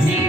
see.